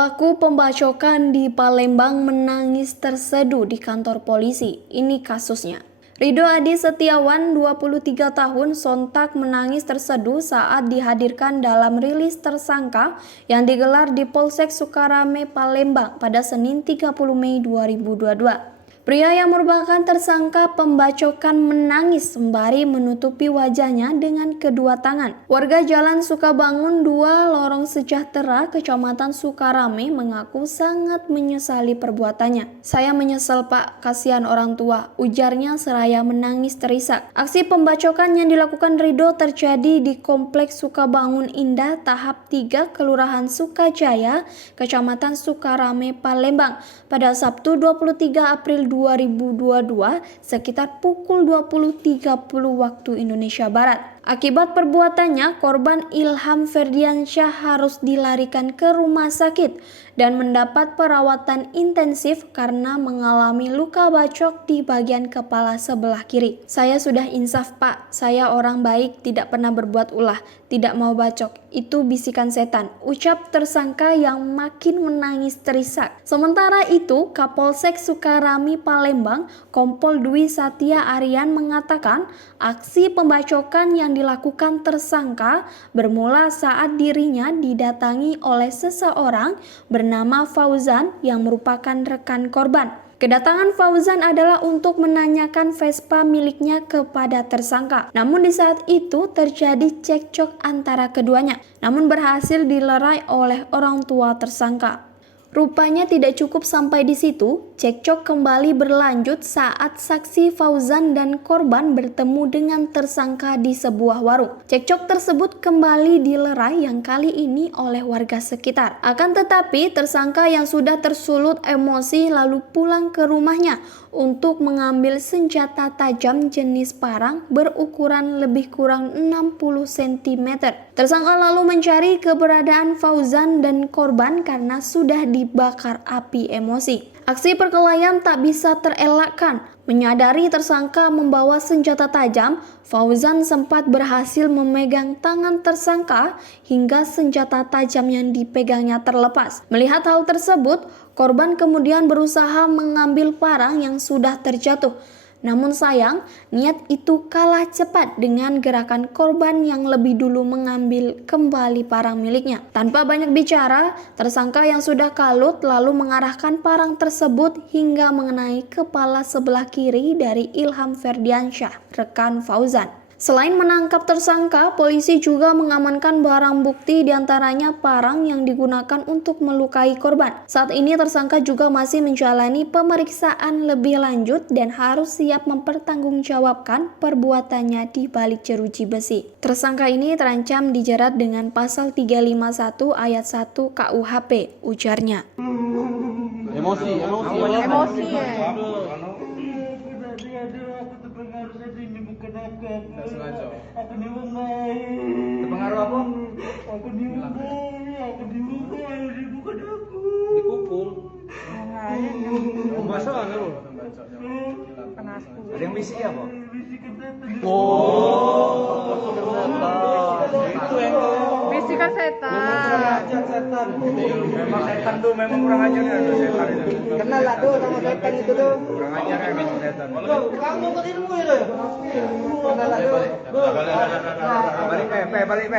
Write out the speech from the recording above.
Pelaku pembacokan di Palembang menangis terseduh di kantor polisi. Ini kasusnya. Ridho Adi Setiawan, 23 tahun, sontak menangis terseduh saat dihadirkan dalam rilis tersangka yang digelar di Polsek Sukarame, Palembang pada Senin 30 Mei 2022. Pria yang merupakan tersangka pembacokan menangis sembari menutupi wajahnya dengan kedua tangan. Warga Jalan Sukabangun 2, Lorong Sejahtera, Kecamatan Sukarame mengaku sangat menyesali perbuatannya. "Saya menyesal, Pak, kasihan orang tua," ujarnya seraya menangis terisak. Aksi pembacokan yang dilakukan Ridho terjadi di Kompleks Sukabangun Indah tahap 3 Kelurahan Sukajaya, Kecamatan Sukarame, Palembang pada Sabtu 23 April 2022 sekitar pukul 20.30 waktu Indonesia Barat. Akibat perbuatannya, korban Ilham Ferdiansyah harus dilarikan ke rumah sakit dan mendapat perawatan intensif karena mengalami luka bacok di bagian kepala sebelah kiri. "Saya sudah insaf, Pak. Saya orang baik, tidak pernah berbuat ulah, tidak mau bacok. Itu bisikan setan," ucap tersangka yang makin menangis terisak. Sementara itu, Kapolsek Sukarame, Palembang, Kompol Dwi Satya Aryan mengatakan aksi pembacokan yang dilakukan tersangka bermula saat dirinya didatangi oleh seseorang bernama Fauzan yang merupakan rekan korban. Kedatangan Fauzan adalah untuk menanyakan Vespa miliknya kepada tersangka. Namun di saat itu terjadi cekcok antara keduanya, namun berhasil dilerai oleh orang tua tersangka. Rupanya tidak cukup sampai di situ, cekcok kembali berlanjut saat saksi Fauzan dan korban bertemu dengan tersangka di sebuah warung. Cekcok tersebut kembali dilerai yang kali ini oleh warga sekitar. Akan tetapi tersangka yang sudah tersulut emosi lalu pulang ke rumahnya untuk mengambil senjata tajam jenis parang berukuran lebih kurang 60 cm. Tersangka lalu mencari keberadaan Fauzan dan korban karena sudah dibakar api emosi. Aksi perkelahian tak bisa terelakkan. Menyadari tersangka membawa senjata tajam, Fauzan sempat berhasil memegang tangan tersangka hingga senjata tajam yang dipegangnya terlepas. Melihat hal tersebut, korban kemudian berusaha mengambil parang yang sudah terjatuh. Namun sayang, niat itu kalah cepat dengan gerakan korban yang lebih dulu mengambil kembali parang miliknya. Tanpa banyak bicara, tersangka yang sudah kalut lalu mengarahkan parang tersebut hingga mengenai kepala sebelah kiri dari Ilham Ferdiansyah, rekan Fauzan. Selain menangkap tersangka, polisi juga mengamankan barang bukti diantaranya parang yang digunakan untuk melukai korban. Saat ini tersangka juga masih menjalani pemeriksaan lebih lanjut dan harus siap mempertanggungjawabkan perbuatannya di balik jeruji besi. Tersangka ini terancam dijerat dengan pasal 351 ayat 1 KUHP, ujarnya. Emosi ya. Nggak sengaja. Terpengaruh apa? Dipukul. Masa lu? Ada yang bisik apa? Itu yang bisikan setan. memang setan tuh, memang kurang ajar ya setan itu. Kenal lah tuh sama setan itu tuh. Kurang ajar ya bisik setan. Kamu ke ilmu itu. Kenal lah tuh. Balik, balik.